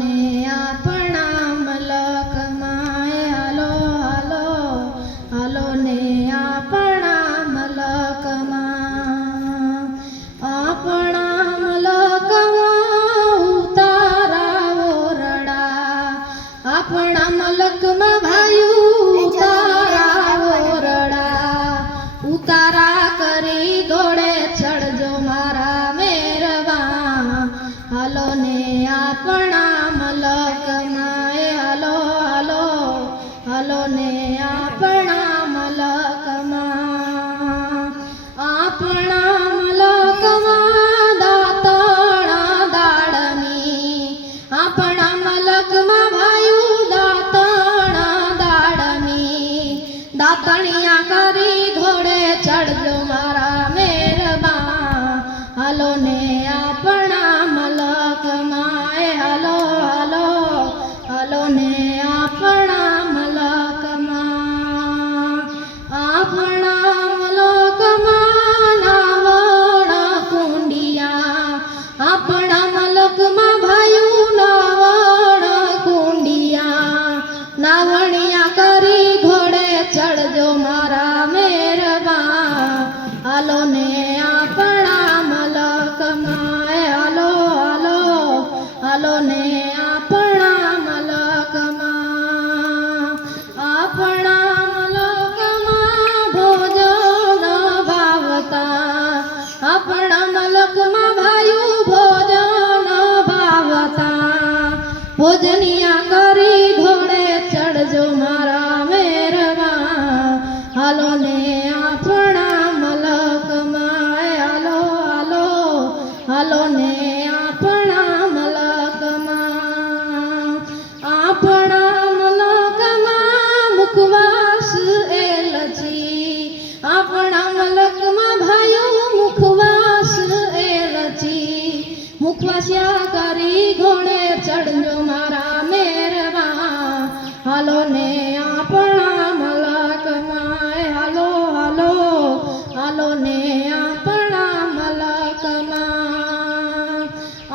ને આપણા મલકમાં હાલો હાલો હાલો ને આપણા મલકમાં આપણા મલકમાં ઉતારા ઓરડા આપણા મલકમાં ભાયું ઉતારા ઓરડા ઉતારા કરી દોડે ચડજો મારા મેરવા હાલો ને આપણા મલકમાં હાલો હાલો હાલો ને આપણા મલકમાં આપણા મલકમાં દાતણા દાડમી આપણા મલકમાં ભાયું દાતણા દાડમી દાતણિયા કરી ઘોડે ચડજો મારા મેરબા હાલો ને આપણા મલકમાં હાલો હાલો હાલો ને આપણા મલકમાં આપણા મલકમાં નાવણ કુંડિયા આપણા મલકમાં ભાયું નાવણ કુંડિયા નાવણિયા કરી ઘોડે ચડજો મારા મેરબા હાલો ને આપણા મલકમાં હાલો હાલો હાલો ને આપણા મલકમાં આપણા મલકમાં ભોજન ભાવતા આપણા મલકમાં ભાયું ભોજન ભાવતા ભોજનિયા કરી ઘોડે ચડજો મારા મેરવા હાલો ને આપણા મલકમાં હાલો હાલો હાલો ને આપણા મલકમાં આપણા મલકમાં મુખવાસ એલચી આપણા મલકમાં ભાયું મુખવાસ એલચી મુખવાસ્યા કરી ઘોડે ચડજો મારા મેરવા હાલો ને